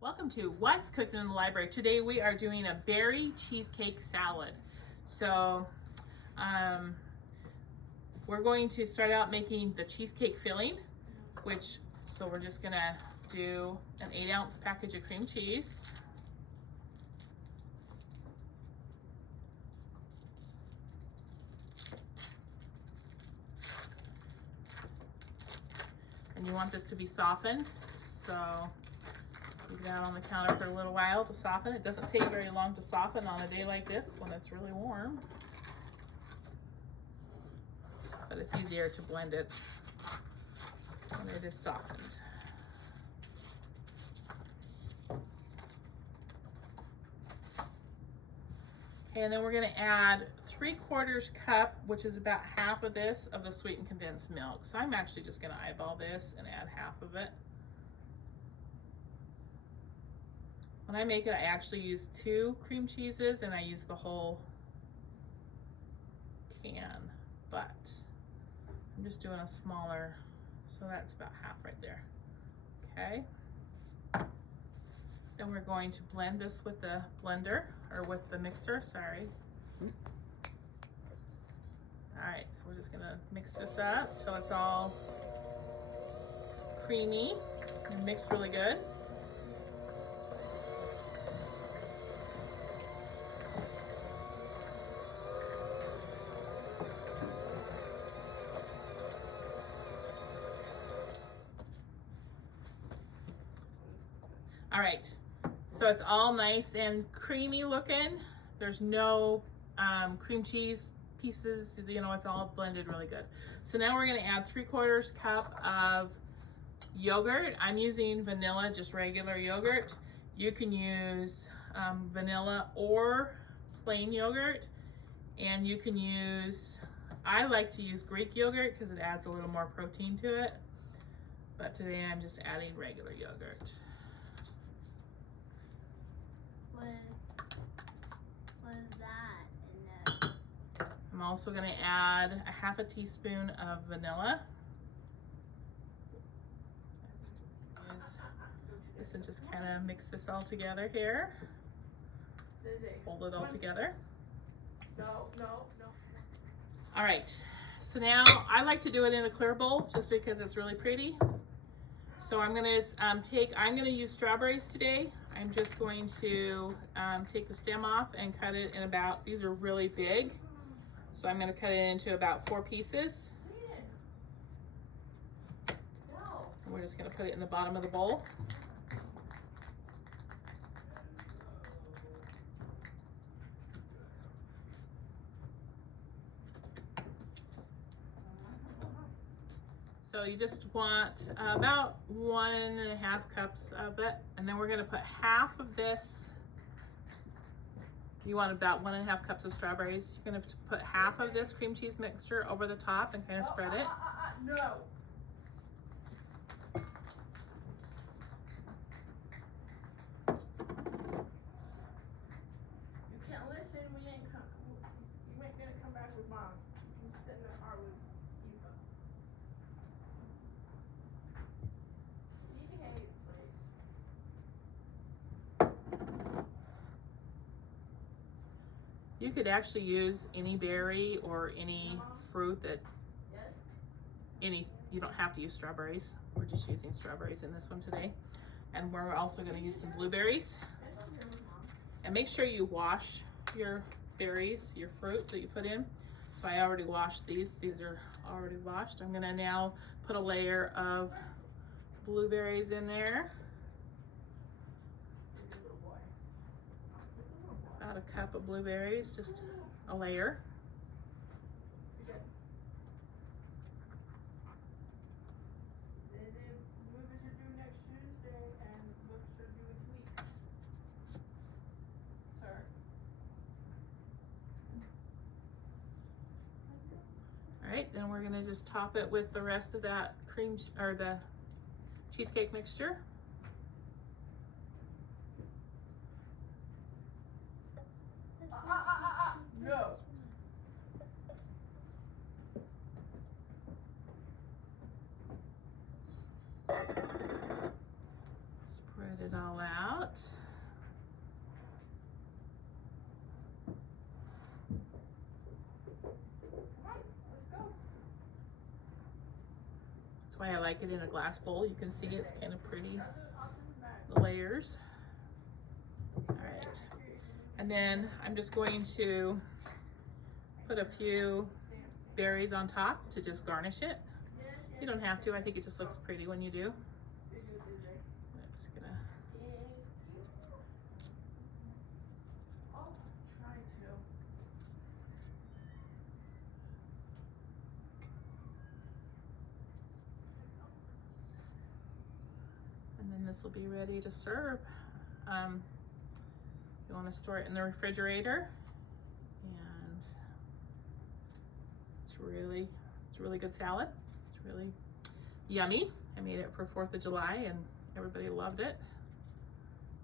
Welcome to What's Cooking in the Library. Today we are doing a berry cheesecake salad. So we're going to start out making the cheesecake filling, so we're just gonna do an 8-ounce package of cream cheese. And you want this to be softened, so leave it out on the counter for a little while to soften. It doesn't take very long to soften on a day like this when it's really warm. But it's easier to blend it when it is softened. Okay, and then we're gonna add 3/4 cup, which is about half of this, of the sweetened condensed milk. So I'm actually just gonna eyeball this and add half of it. When I make it, I actually use 2 cream cheeses and I use the whole can, but I'm just doing a smaller, so that's about half right there. Okay. Then we're going to blend this with the blender, or with the mixer, sorry. All right, so we're just gonna mix this up till it's all creamy and mixed really good. All right, so it's all nice and creamy looking. There's no cream cheese pieces, you know, it's all blended really good. So now we're gonna add 3/4 cup of yogurt. I'm using vanilla, just regular yogurt. You can use vanilla or plain yogurt, and you can use, I like to use Greek yogurt because it adds a little more protein to it, but today I'm just adding regular yogurt. What is that in there? I'm also going to add a half a teaspoon of vanilla. Let's use this and just kind of mix this all together here. Hold it all together. No. All right, so now I like to do it in a clear bowl just because it's really pretty. So I'm gonna use strawberries today. I'm just going to take the stem off and cut it in about, these are really big. So I'm gonna cut it into about 4 pieces. And we're just gonna put it in the bottom of the bowl. So you just want about 1.5 cups of it, and then we're gonna put half of this. You want about 1.5 cups of strawberries. You're gonna put half of this cream cheese mixture over the top and kind of spread it. No. You can't listen. You ain't gonna come back with mom. You can sit in the car with Eva. You can hang it, please. You could actually use any berry or any fruit that, Yes? you don't have to use strawberries. We're just using strawberries in this one today. And we're also gonna use some blueberries. Yes, I'm here with mom. And make sure you wash your berries, your fruit that you put in. So I already washed these. These are already washed. I'm gonna now put a layer of blueberries in there. Little boy. About a cup of blueberries, just a layer. Movies are due next Tuesday and books are due in 2 weeks. Sir. All right, then we're gonna just top it with the rest of that the cheesecake mixture. No. Spread it all out. That's why I like it in a glass bowl. You can see it's kind of pretty, the layers. All right, and then I'm just going to put a few berries on top to just garnish it. You don't have to, I think it just looks pretty when you do. I'm just gonna. And then this will be ready to serve. You want to store it in the refrigerator, and it's really good salad. It's really yummy. I made it for 4th of July and everybody loved it.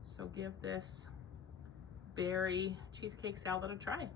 So give this berry cheesecake salad a try.